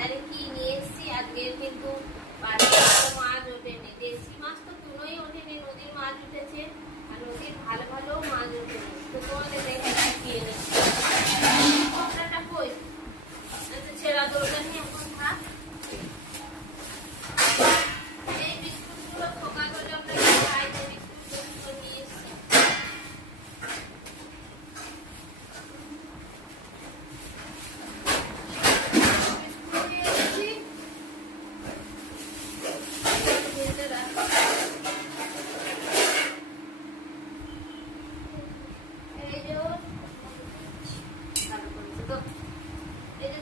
বাজারে কি নিয়ে এসেছি। আজকে কিন্তু বাজারে মাছ ওঠেনি, দেশি মাছ তো কোনোই ওঠেনি, নদীর মাছ উঠেছে আর নদীর ভালো ভালো মাছ ওঠেনি। তো তোমাদের দেখে কি এনেছি কপড়াটা কই ছেঁড়া দরকার নিয়ে এখন থাক। এই বিস্কুটগুলো খোকা করে আমরা খাই, যে বিস্কুটগুলো নিয়ে এসেছি।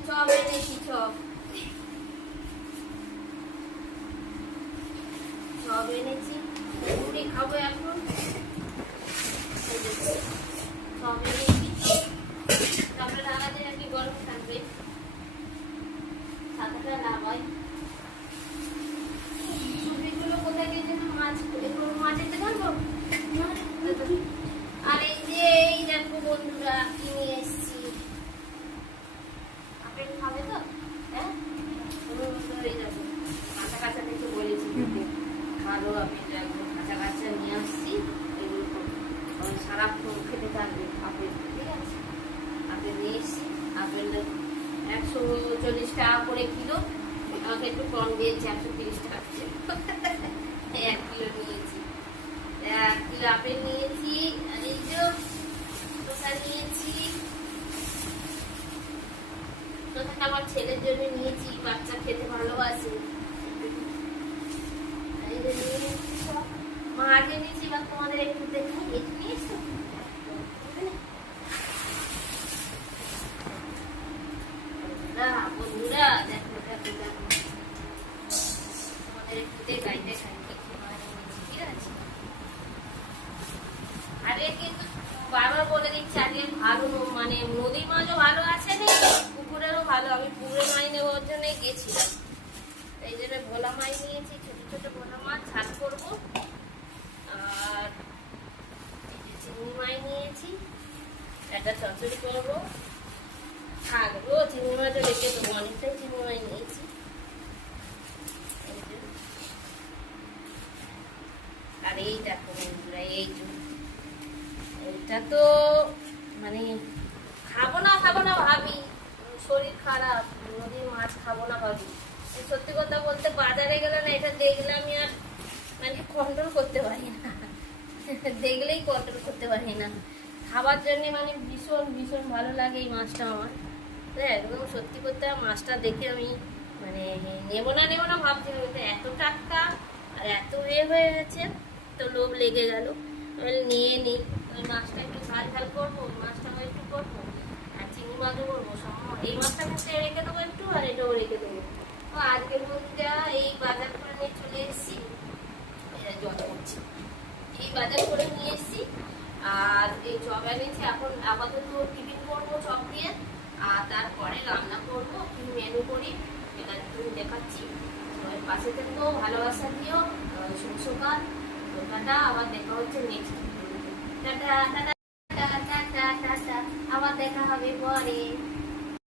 চপ এনেছি, চপ এনেছি, মুড়ি খাবো এখন। চপ এনেছি, চপের আলাদা আর কি গরম থাকবে, ছাতাটা লাগাই। চুড়িগুলো কোথায় গিয়েছে? মাঝেতে ঢালবো। আর এই যে এই দেখো বন্ধুরা কি নিয়ে এসছি। আপেল খাবে তো? হ্যাঁ, এই দেখো কাঁচা কাঁচা থেকে বলেছি ভালো আপেল, একদম কাঁচা কাঁচা নিয়ে আসছি। এগুলো সারাক্ষণ খেতে থাকবে আপেল, ঠিক আছে? আপেল নিয়ে এসছি। আপেল 140 টাকা করে কিলো, আমাকে একটু কম দিয়েছে 130 টাকা কিলো। 1 কিলো নিয়েছি, 1 কিলো আপেল নিয়েছি। আর এই যে শসা নিয়েছি, শসাটা আমার ছেলের জন্য নিয়েছি, বাচ্চা খেতে ভালোবাসে। মা আগে নিয়েছি, বা তোমাদের একটু দেখাই। একটু নিয়েছো বন্ধুরা, দেখো দেখো দেখো, তোমাদের একটু দেখাই দেখাই, ঠিক আছে? আরে কিন্তু বারবার বলে দিচ্ছি, আগে ভালো মানে নদীর মাছও ভালো আছে না, পুকুরেরও ভালো। আমি পুকুরে মাছ নেওয়ার জন্য গেছিলাম, এই জন্য ভোলা মাছ নিয়েছি, ছোট ছোট ভোলা মাছ ছাড় করবো। আর চিংড়ি মাছ নিয়েছি, একটা চচ্চড়ি করবো, থাকবো। চিংড়ি মাছও রেখে দেবো, অনেকটাই চিংড়ি মাছ নিয়েছি। আর এই দেখো বন্ধুরা, এইটা তো মানে খাবো না ভাবি, শরীর খারাপ, নদীর মাছ খাবো না ভাবি। সত্যি কথা বলতে বাজারে গেলে না, এটা দেখলে আমি আর মানে কন্ট্রোল করতে পারি না, দেখলেই কন্ট্রোল করতে পারি না। খাবার জন্য মানে ভীষণ ভীষণ ভালো লাগে এই মাছটা আমার। তো একদম সত্যি করতে মাছটা দেখে আমি মানে নেবো না ভাবছি, এত টাটকা আর এত হয়ে গেছে, তো লোভ লেগে গেল, নিয়ে নিই। ওই মাছটা একটু ঝাল করবো, মাছটা একটু করবো, আর চিংড়ি মাছও করবো। এই মাছটা কিন্তু রেখে দেবো একটু, আর এটাও রেখে দেবো। তো আজকে বন্ধুরা এই বাজার করে নিয়ে চলে এসেছি, জল করছি, এই বাজার করে নিয়ে এসেছি। আর এই চপ এনেছি, এখন আপাতত টিফিন করবো চপ দিয়ে, আর তারপরে রান্না করবো। কি মেনু করি এটা একটু দেখাচ্ছি। পাশে থেকেও ভালোবাসা দিও, শুভ সকাল। টাটা, আবার দেখা হচ্ছে নেক্সট ভিডিওতে। টাটা টাটা টাটা টাটা, আবার দেখা হবে পরে।